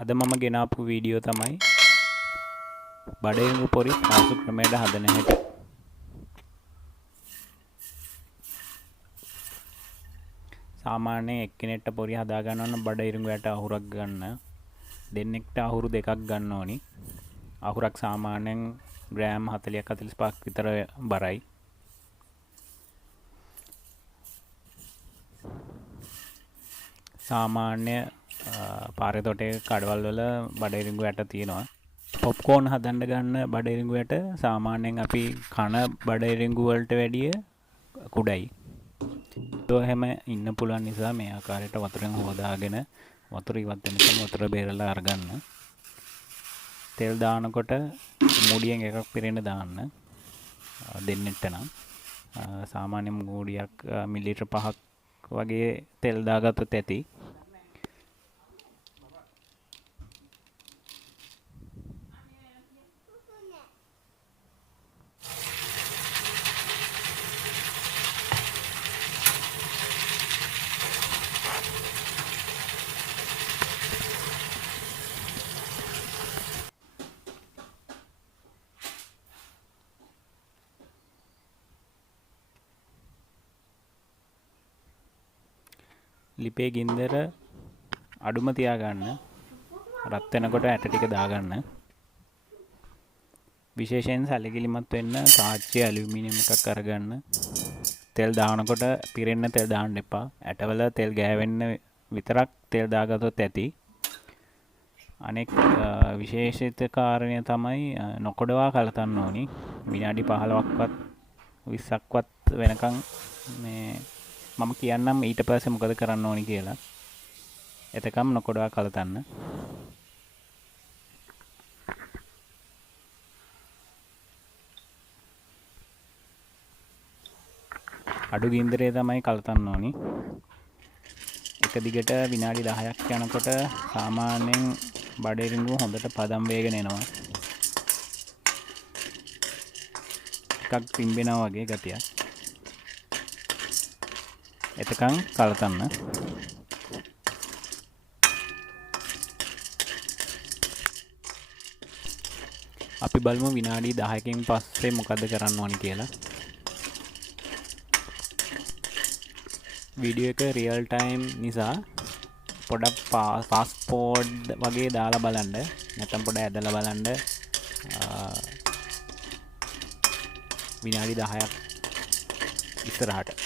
අද මම ගෙනාපු වීඩියෝ තමයි බඩේඟු පොරි පාසු ක්‍රමයට හදන හැටි. සාමාන්‍යයෙන් එක්කෙනෙක්ට පොරි හදා ගන්න නම් බඩේඟු යට අහුරක් ගන්න. දෙන්නෙක්ට අහුරු දෙකක් ගන්න ඕනි. අහුරක් සාමාන්‍යයෙන් ග්‍රෑම් 40ක් 45ක් විතර බරයි. සාමාන්‍ය පාරේ තොටේ කඩවල් වල බඩේරිඟු යට තියෙනවා. පොප්කෝර්න් හදන්න ගන්න බඩේරිඟු යට සාමාන්‍යයෙන් අපි කන බඩේරිඟු වලට වැඩිය කුඩයි. ඒක හැම ඉන්න පුළුවන් නිසා මේ ආකාරයට වතුරෙන් හොදාගෙන වතුර ඉවත් වෙනකම් වතුර බේරලා අරගන්න. තෙල් දානකොට මූඩියෙන් එකක් පිරෙන්න දාන්න. දෙන්නෙට නම් සාමාන්‍ය මූඩියක් මිලිලීටර් 5ක් වගේ තෙල් දාගත්තොත් ඇති. ලිපේ ගින්දර අඩුම තියාගන්න. රත් වෙනකොට ඇට ටික දාගන්න. විශේෂයෙන් සැලකිලිමත් වෙන්න තාච්චි ඇලුමිනියම් එකක් අරගන්න. තෙල් දානකොට පිරෙන්න තෙල් දාන්න එපා. ඇටවල තෙල් ගෑවෙන්න විතරක් තෙල් දාගත්තොත් ඇති. අනෙක් විශේෂිත කාරණය තමයි නොකොඩවා කලතන්න ඕනි. විනාඩි 15ක්වත් 20ක්වත් වෙනකන් මේ මම කියන්නම් ඊට පස්සේ මොකද කරන්න ඕනි කියලා. එතකම් නොකොඩවා කලතන්න. අඩු ගින්දරේ තමයි කලතන්න ඕනි. එක දිගට විනාඩි 10ක් යනකොට සාමාන්‍යයෙන් බඩේරිඟු හොඳට පදම් වේගෙන එනවා. එකක් පිම්බෙනවා වගේ ගතියක්. එතකන් කලතන්න. අපි බලමු විනාඩි 10කින් පස්සේ මොකද කරන්න ඕනි කියලා. වීඩියෝ එක රියල් ටයිම් නිසා පොඩක් ෆාස්ට් ෆෝවර්ඩ් වගේ දාලා බලන්න. නැත්නම් පොඩ ඇදලා බලන්න. විනාඩි 10ක් ඉස්සරහට.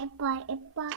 එපා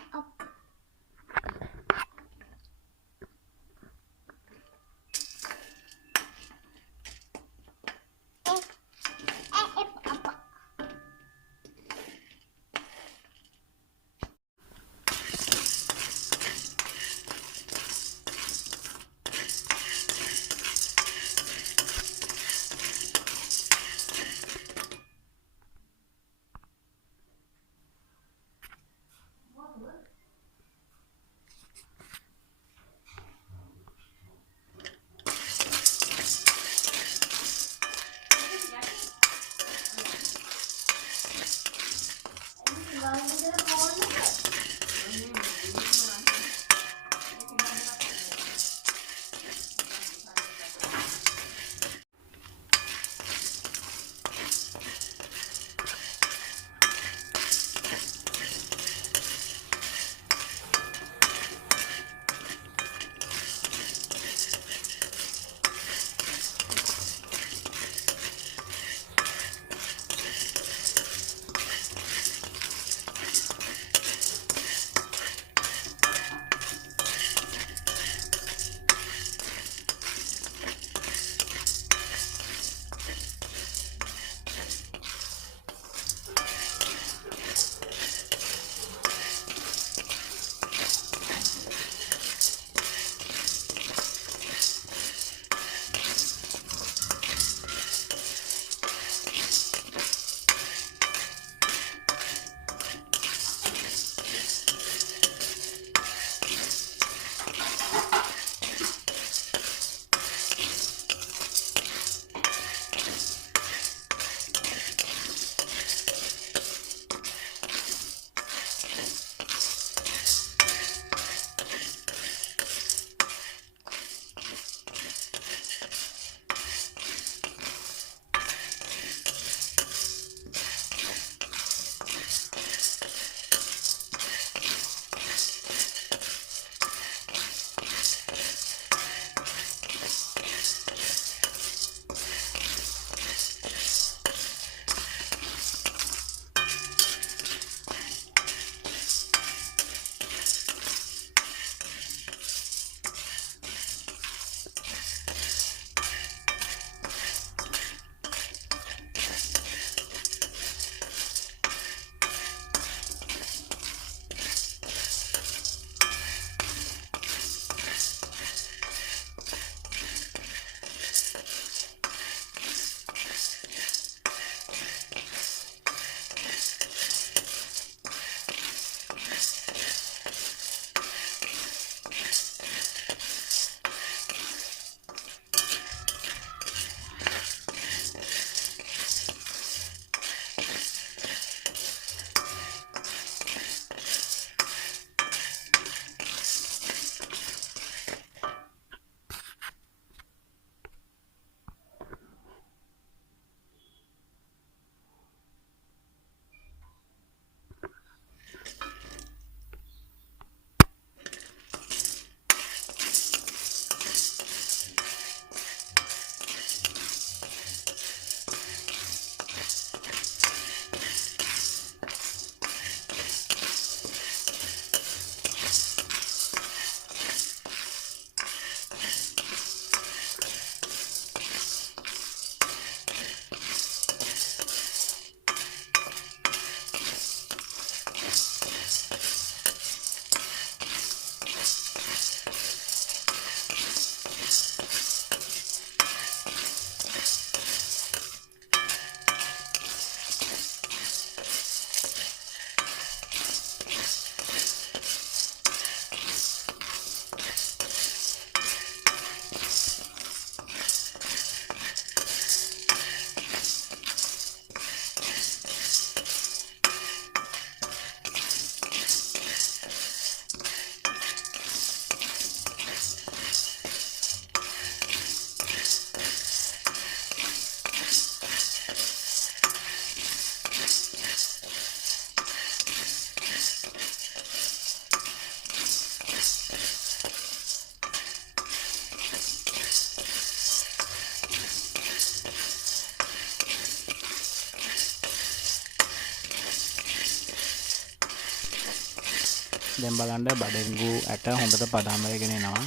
දැන් බලන්න බඩරිඟු ඇට හොඳට පදම් වෙගෙන එනවා.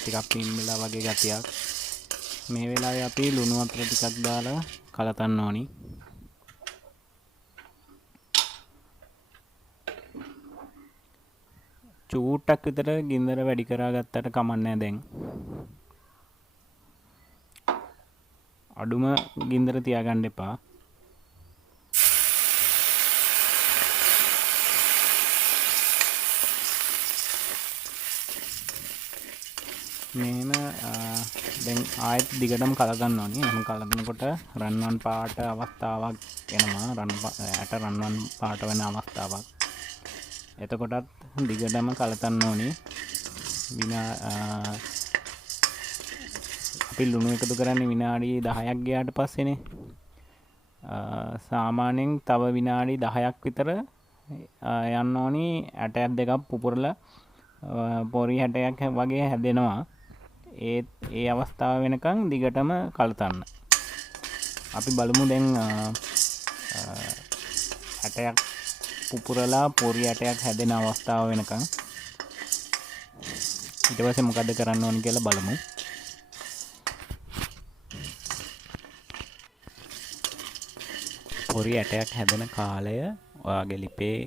ටිකක් පිම්මලා වගේ ගතියක්. මේ වෙලාවේ අපි ලුණු වතුර ටිකක් දාලා කලතන්න ඕනි. චූට්ටක් විතර ගින්දර වැඩි කරගත්තට කමන්නේ දැන්. අඩුම ගින්දර තියාගන්න එපා. මේම දැන් ආයෙත් දිගටම කලගන්න ඕනි. එහෙනම් කලගෙනකොට රන්වන් පාට අවස්ථාවක් එනවා. ඇට රන්වන් පාට වෙන අවස්ථාවක්. එතකොටත් දිගටම කලතන්න ඕනි. අපි ලුණු එකතු කරන්නේ විනාඩි 10ක් ගියාට පස්සේනේ. සාමාන්‍යයෙන් තව විනාඩි 10ක් විතර යන්න ඕනි. ඇටයක් දෙකක් පුපුරලා පොරි හැටයක් වගේ හැදෙනවා. ඒ අවස්ථාව වෙනකන් දිගටම කලතන්න. අපි බලමු දැන් ඇටයක් පුපුරලා පොරි ඇටයක් හැදෙන අවස්ථාව වෙනකන්. ඊට පස්සේ මොකද කරන්න ඕන කියලා බලමු. පොරි ඇටයක් හැදෙන කාලය ඔයාගේ ලිපේ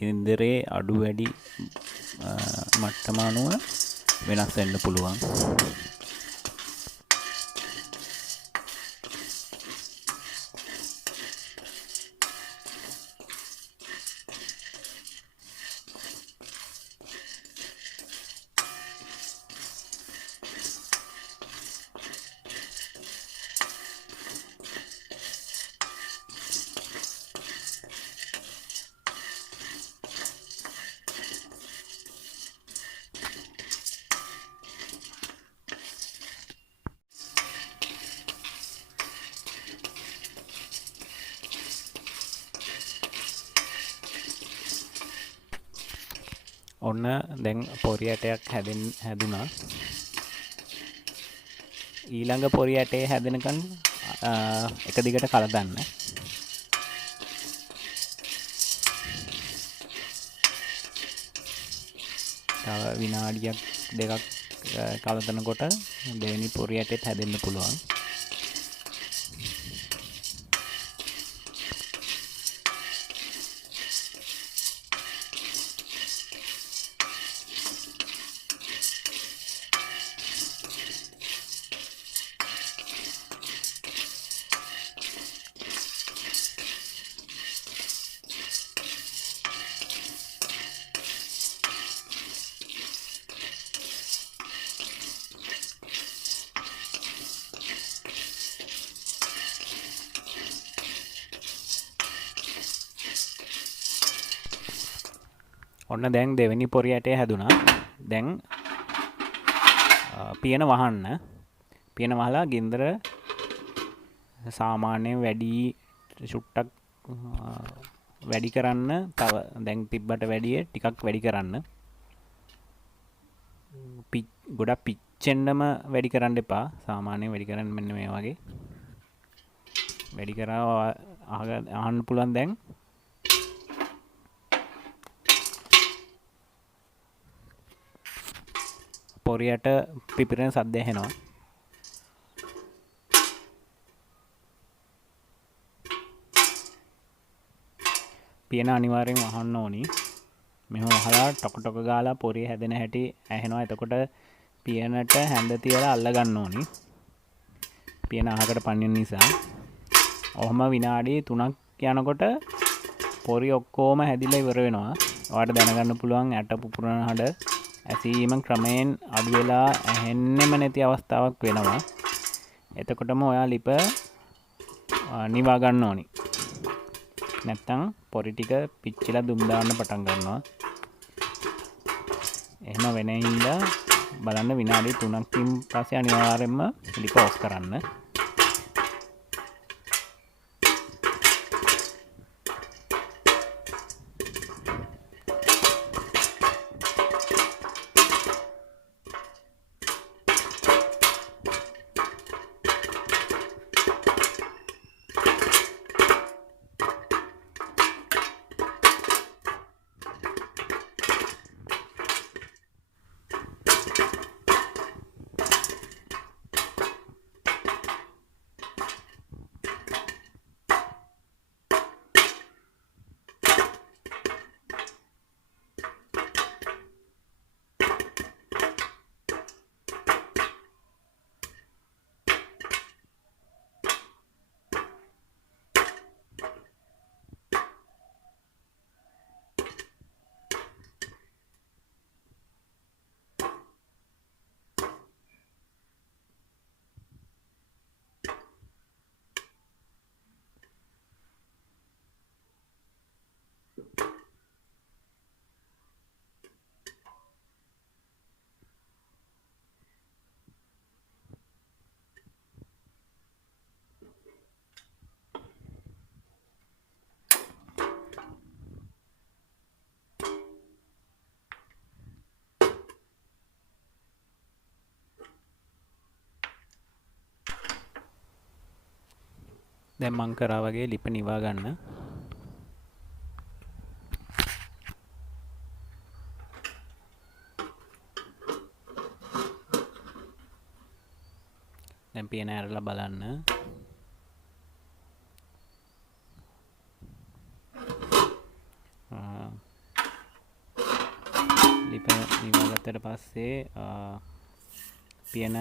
ගින්දරේ අඩු වැඩි මට්ටම අනුව වෙනස් වෙන්න පුළුවන්. ඔන්න දැන් පොරි ඇටයක් හැදුනා. ඊළඟ පොරි ඇටේ හැදෙනකන් එක දිගට කලදන්න. තව විනාඩියක් දෙකක් කලදනකොට දෙවෙනි පොරි ඇටෙත් හැදෙන්න පුළුවන්. ඔන්න දැන් දෙවෙනි පොරි ඇටේ හැදුනා. දැන් පියන වහන්න. පියන වහලා ගින්දර සාමාන්‍යයෙන් චුට්ටක් වැඩි කරන්න. තව දැන් තිබ්බට වැඩිය ටිකක් වැඩි කරන්න. ගොඩක් පිච්චෙන්නම වැඩි කරන්න එපා. සාමාන්‍යයෙන් වැඩි කරන්න මෙන්න මේ වගේ. වැඩි කරා අහන්න පුළුවන් දැන්. පොරියට පිපිරෙන සද්ද ඇහෙනවා. පියන අනිවාර්යෙන් වහන්න ඕනි. මෙහෙම වහලා ටොක ටොක ගාලා පොරිය හැදෙන හැටි ඇහෙනවා. එතකොට පියනට හැඳ තියලා අල්ල ගන්න ඕනි. පියන අහකට පනින නිසා. ඔහම විනාඩි 3ක් යනකොට පොරි ඔක්කොම හැදිලා ඉවර වෙනවා. ඔයාලට දැනගන්න පුළුවන් ඇට පුපුරන හඬ ඇසීම ක්‍රමයෙන් අඩු වෙලා ඇහෙන්නෙම නැති අවස්ථාවක් වෙනවා. එතකොටම ඔයා ලිප නිවා ගන්න ඕනි. නැත්තම් පොරි ටික පිච්චිලා දුම් දාන්න පටන් ගන්නවා. එහෙම වෙන හින්දා බලන්න විනාඩි 3කින් පස්සේ අනිවාර්යයෙන්ම ලිප ඔෆ් කරන්න. දැන් මං කරා වගේ ලිප නිවා ගන්න. දැන් පියන ඇරලා බලන්න. ලිප නිවාගත්තට පස්සේ පියන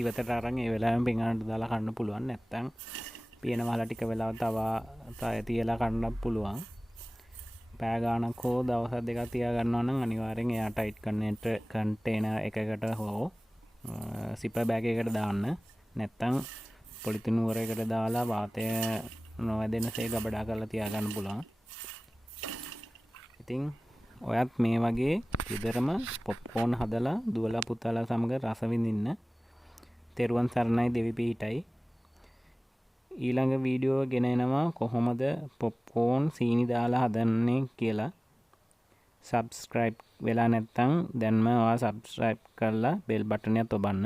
ඉවතට අරන් ඒ වෙලාවෙම පිඟානට දාලා කන්න පුළුවන්. නැත්තම් පියන වල ටික වෙලාවක් තව තියලා කන්නත් පුළුවන්. පෑ ගානක් හෝ දවස් දෙකක් තියා ගන්නවා නම් අනිවාර්යෙන් එයා ටයිට් කන්ටේනර් එකකට හෝ සිපර් බෑග් එකකට දාන්න. නැත්තම් පොලිතින් නුවරයකට දාලා වාතය නොවැදෙනසේ ගබඩා කරලා තියා ගන්න පුළුවන්. ඉතින් ඔයත් මේ වගේ ගෙදරම පොප්කෝන් හදලා දුවලා පුතාලා සමග රස විඳින්න. තෙරුවන් සරණයි දෙවි පිහිටයි. ඊළඟ වීඩියෝ ගෙන එනවා කොහොමද පොප්කෝන් සීනි දාලා හදන්නේ කියලා. සබ්ස්ක්‍රයිබ් වෙලා නැත්නම් දැන්ම ඔයා සබ්ස්ක්‍රයිබ් කරලා බෙල් බටන් එක ඔබන්න.